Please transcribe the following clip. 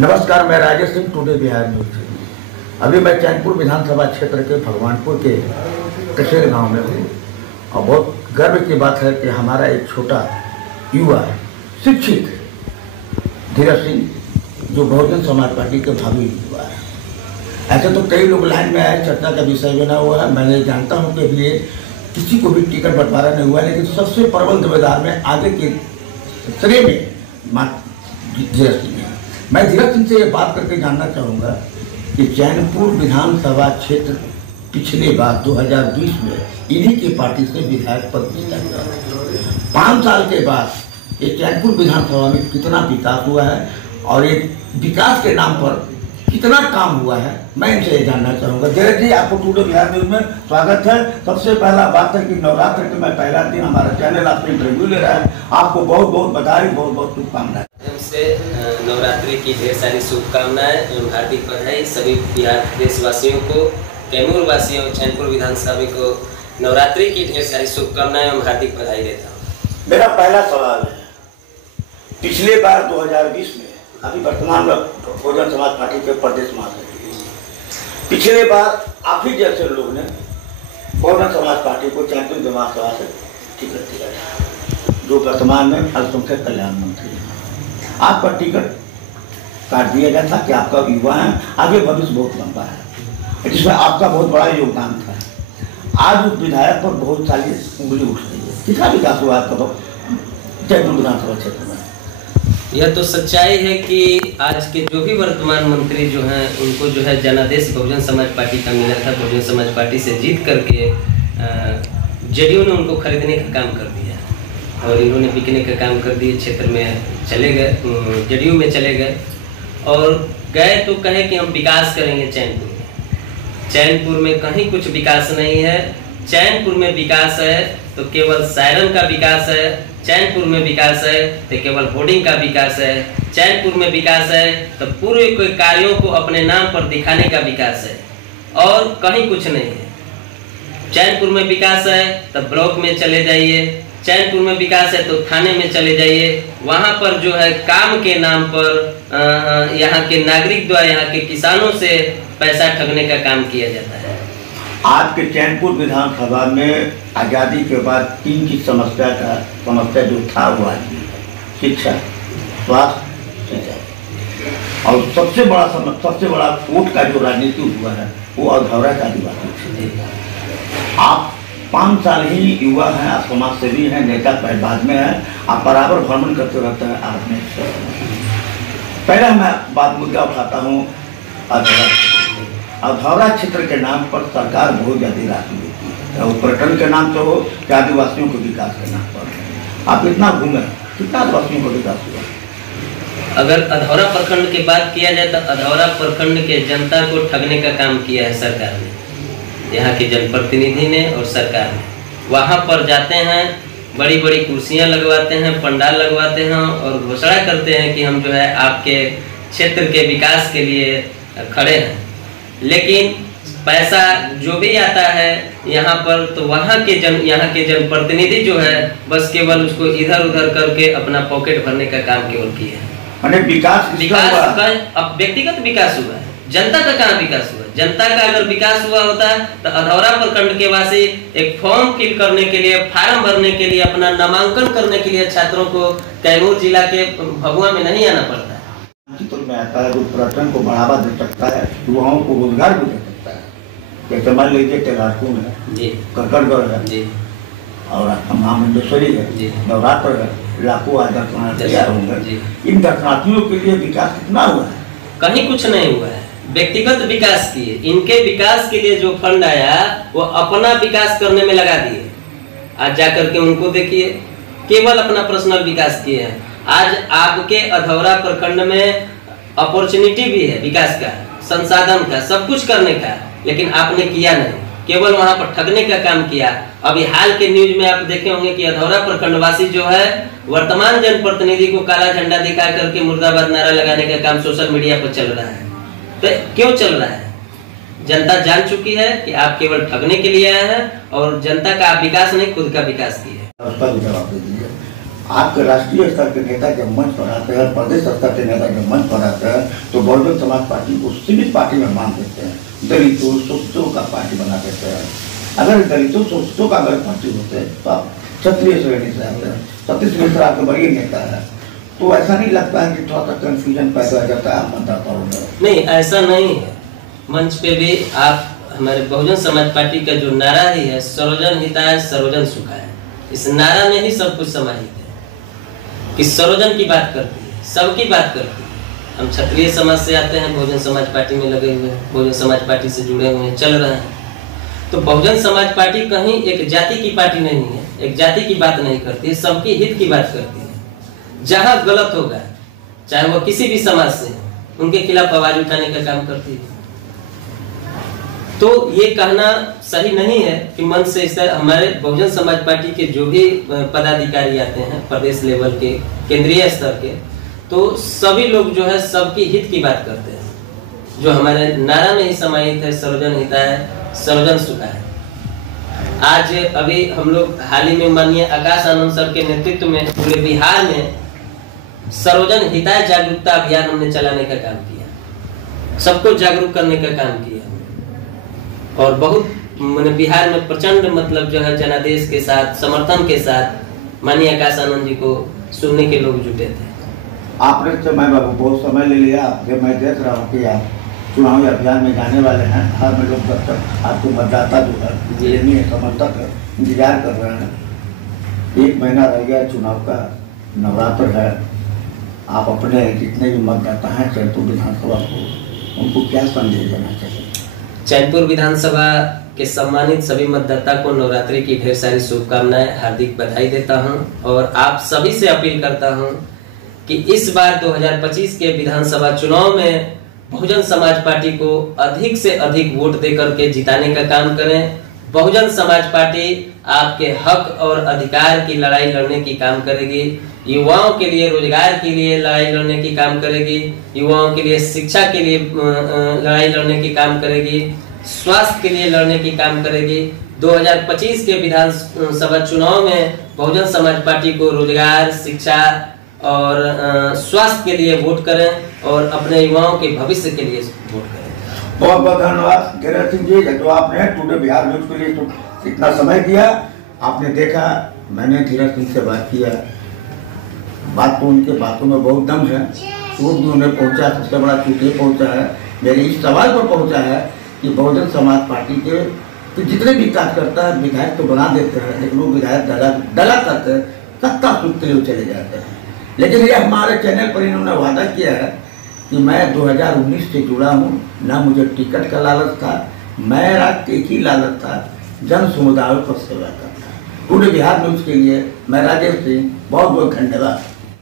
नमस्कार, मैं Rajesh Singh, today Bihar news से। अभी मैं चैनपुर विधानसभा क्षेत्र के भगवानपुर के कशेर गांव में हूँ और बहुत गर्व की बात है कि हमारा एक छोटा युवा शिक्षित धीरज सिंह जो बहुजन समाज पार्टी के भावी युवा है। ऐसे तो कई लोग लाइन में आए, चर्चा का विषय बना हुआ है। मैं जानता हूँ कि अभी किसी को भी टिकट बंटवारा नहीं हुआ, लेकिन सबसे प्रबल दावेदार में आगे के श्रेय में धीरज सिंह है। मैं धीरज सिंह से ये बात करके जानना चाहूँगा कि चैनपुर विधानसभा क्षेत्र पिछले बार 2020 में इन्हीं की पार्टी से विधायक पद जीता गया। 5 साल के बाद ये चैनपुर विधानसभा में कितना विकास हुआ है और ये विकास के नाम पर कितना काम हुआ है, मैं इनसे ये जानना चाहूँगा। धीरज जी, आपको टुडे बिहार न्यूज में स्वागत है। सबसे पहला बात है कि नवरात्र के मैं पहला दिन हमारा चैनल आपसे इंटरव्यू ले रहा है। आपको बहुत बहुत बधाई, बहुत बहुत शुभकामनाएं। से नवरात्रि की ढेर सारी शुभकामनाएं एवं हार्दिक बधाई सभी बिहार देशवासियों को, कैमूर वासियों, चैनपुर विधानसभा को नवरात्रि की ढेर सारी शुभकामनाएं एवं हार्दिक बधाई देता हूँ। मेरा पहला सवाल है, पिछले बार 2020 में, अभी वर्तमान में बहुजन समाज पार्टी के प्रदेश महासचिव, पिछले बार आप ही जैसे लोग ने बहुजन समाज पार्टी को चैनपुर विधानसभा से टिकट दिया था, जो वर्तमान में अल्पसंख्यक कल्याण मंत्री हैं। आपका टिकट काट दिया गया था कि आपका युवा है, आगे भविष्य बहुत लंबा है, जिसमें आपका बहुत बड़ा योगदान था। आज उस विधायक पर बहुत सारी उंगली उठ रही है। कितना विकास हुआ आपका चैनपुर विधानसभा क्षेत्र में? यह तो सच्चाई है कि आज के जो भी वर्तमान मंत्री जो हैं उनको जो है जनादेश बहुजन समाज पार्टी का मिला था। बहुजन समाज पार्टी से जीत करके जेडीयू ने उनको खरीदने का काम कर दिया और इन्होंने बिकने का काम कर दिए। क्षेत्र में चले गए, जेडीयू में चले गए और गए तो कहे कि हम विकास करेंगे चैनपुर में। चैनपुर में कहीं कुछ विकास नहीं है। चैनपुर में विकास है तो केवल सायरन का विकास है। चैनपुर में विकास है तो केवल होर्डिंग का विकास है। चैनपुर में विकास है तो पूरे कोई कार्यों को अपने नाम पर दिखाने का विकास है और कहीं कुछ नहीं है। चैनपुर में विकास है तो ब्लॉक में चले जाइए, चैनपुर में विकास है तो थाने में चले जाइए, वहाँ पर जो है काम के नाम पर यहाँ के नागरिक द्वारा, यहाँ के किसानों से पैसा ठगने का काम किया जाता है। आपके चैनपुर विधानसभा में आज़ादी के बाद 3 की समस्या जो था वो आज भी है, शिक्षा, स्वास्थ्य, सिंचाई और सबसे बड़ा वोट का जो राजनीति हुआ है वो अधौरा का आदिवासी। आप 5 साल ही युवा हैं, आप समाज सेवी हैं, नेता बाद में हैं, आप बराबर भ्रमण करते रहते हैं। आपने पहले मैं बात मुद्दा उठाता हूँ अधौरा क्षेत्र के नाम पर सरकार बहुत ज़्यादा राशि देती है, चाहे वो पर्यटन के नाम से हो चाहे आदिवासियों के विकास के नाम पर। आप इतना घूमे, कितना आदिवासियों का विकास हुआ? अगर अधौरा प्रखंड की बात किया जाए तो अधौरा प्रखंड के जनता को ठगने का काम किया है सरकार ने, यहाँ के जनप्रतिनिधि ने और सरकार ने। वहाँ पर जाते हैं, बड़ी बड़ी कुर्सियाँ लगवाते हैं, पंडाल लगवाते हैं और घोषणा करते हैं कि हम जो है आपके क्षेत्र के विकास के लिए खड़े हैं। लेकिन पैसा जो भी आता है यहाँ पर तो यहाँ के जनप्रतिनिधि जो है बस केवल उसको इधर उधर करके अपना पॉकेट भरने का काम केवल किया है। विकास का अब व्यक्तिगत विकास हुआ है, जनता का कहाँ विकास हुआ? जनता का अगर विकास हुआ होता तो अधौरा प्रखंड के वासी एक फॉर्म फिल करने के लिए, फार्म भरने के लिए, अपना नामांकन करने के लिए छात्रों को कैमूर जिला के भभुआ में नहीं आना पड़ता है। में आता है जो पर्यटन को बढ़ावा दे सकता है, युवाओं को रोजगार भी दे सकता है। जैसे मान लीजिए तेलारकुंड है, ककड़गढ़ है और महामंडेश्वरी है, नवरात्र है, लाखों दर्शनार्थी होंगे। इन दर्शनार्थियों के लिए विकास कितना हुआ है? कहीं कुछ नहीं हुआ है। व्यक्तिगत विकास किए, इनके विकास के लिए जो फंड आया वो अपना विकास करने में लगा दिए। आज जाकर के उनको देखिए, केवल अपना पर्सनल विकास किए हैं। आज आपके अधौरा प्रखंड में अपॉर्चुनिटी भी है विकास का, संसाधन का, सब कुछ करने का, लेकिन आपने किया नहीं, केवल वहां पर ठगने का काम किया। अभी हाल के न्यूज में आप देखे होंगे कि अधौरा प्रखंडवासी जो है वर्तमान जनप्रतिनिधि को काला झंडा दिखा करके मुर्दाबाद नारा लगाने का काम सोशल मीडिया पर चल रहा है। तो क्यों चल रहा है? जनता जान चुकी है कि आप केवल ठगने के लिए आए हैं और जनता का आप विकास नहीं, खुद का विकास किए। आपके राष्ट्रीय स्तर के नेता जब मंच पर आते हैं, प्रदेश स्तर के नेता जब मंच पर आते हैं, तो बहुजन समाज पार्टी को सीमित पार्टी में मान देते हैं, दलितों शोषितों का पार्टी बना देते हैं। अगर दलितों शोषितों का अगर पार्टी होते तो आप क्षत्रिय श्रेणी से आते हैं, सतीश मिश्रा आपके बड़े नेता है, तो ऐसा नहीं लगता है कि थोड़ा सा कंफ्यूजन पैदा हो जाता है मतदाताओं में? नहीं, ऐसा नहीं है। मंच पे भी आप हमारे बहुजन समाज पार्टी का जो नारा ही है, सर्वजन हिताय सर्वजन सुखाय, इस नारा में ही सब कुछ समाहित है कि सर्वजन की बात करती है, सबकी बात करती है। हम क्षत्रिय समाज से आते हैं, बहुजन समाज पार्टी में लगे हुए हैं, बहुजन समाज पार्टी से जुड़े हुए हैं, चल रहे हैं। तो बहुजन समाज पार्टी कहीं एक जाति की पार्टी नहीं है, एक जाति की बात नहीं करती है, सबकी हित की बात करती है। जहां गलत होगा, चाहे वो किसी भी समाज से, उनके खिलाफ आवाज उठाने का काम करती है। तो ये कहना सही नहीं है कि मंच से इस तरह हमारे बहुजन समाज पार्टी के जो भी पदाधिकारी आते हैं प्रदेश लेवल के, केंद्रीय स्तर के, तो सभी लोग जो है सबकी हित की बात करते हैं, जो हमारे नारा में ही समाहित है, सर्वजन हिताय सर्वजन सुखाय। आज अभी हम लोग हाल ही में माननीय आकाश आनंद सर के नेतृत्व में पूरे बिहार में सर्वजन हिताय जागरूकता अभियान हमने चलाने का काम किया, सबको जागरूक करने का काम किया, और बहुत मैंने बिहार में प्रचंड मतलब जो है जनादेश के साथ, समर्थन के साथ माननीय आकाश आनंद जी को सुनने के लोग जुटे थे। आपने तो मैं बाबू बहुत समय ले लिया, आपके मैं देख रहा हूँ कि आप चुनावी अभियान में जाने वाले हैं। हर में लोग तब तक आपको मतदाता जो है लेनी है, समर्थक इंतजार कर रहे हैं। 1 महीना रह गया चुनाव का, नवरात्र है। आप अपने जितने भी मतदाता हैं चैनपुर विधानसभा को, उनको क्या संदेश देना चाहिए? चैनपुर विधानसभा के सम्मानित सभी मतदाता को नवरात्रि की ढेर सारी शुभकामनाएं, हार्दिक बधाई देता हूं, और आप सभी से अपील करता हूं कि इस बार 2025 के विधानसभा चुनाव में बहुजन समाज पार्टी को अधिक से अधिक वोट देकर के जिताने का काम करें। बहुजन समाज पार्टी आपके हक और अधिकार की लड़ाई लड़ने की काम करेगी, युवाओं के लिए रोजगार के लिए लड़ाई लड़ने की काम करेगी, युवाओं के लिए शिक्षा के लिए लड़ाई लड़ने की काम करेगी, स्वास्थ्य के लिए लड़ने की काम करेगी। 2025 के विधानसभा चुनाव में बहुजन समाज पार्टी को रोजगार, शिक्षा और स्वास्थ्य के लिए वोट करें और अपने युवाओं के भविष्य के लिए वोट करें। बहुत बहुत धन्यवाद धीरज सिंह जी, जो आपने टुडे बिहार न्यूज के लिए तो इतना समय दिया। आपने देखा, मैंने धीरज सिंह से बात किया, बात तो उनके बातों में बहुत दम है, चोट भी उन्हें पहुंचा, सबसे बड़ा चोट ये पहुंचा है, मेरे इस सवाल पर पहुंचा है कि बहुजन समाज पार्टी के तो जितने भी कार्यकर्ता है विधायक तो बना देते हैं, लेकिन वो विधायक डला करते हैं, सत्ता सूत्र के लिए चले जाते हैं। लेकिन ये हमारे चैनल पर इन्होंने वादा किया है कि मैं 2019 से जुड़ा हूँ, ना मुझे टिकट का लालच था, मेरा एक ही लालच था, जन समुदायों पर सेवा करना। टुडे बिहार न्यूज के लिए मैं राजेश सिंह, बहुत बहुत धन्यवाद।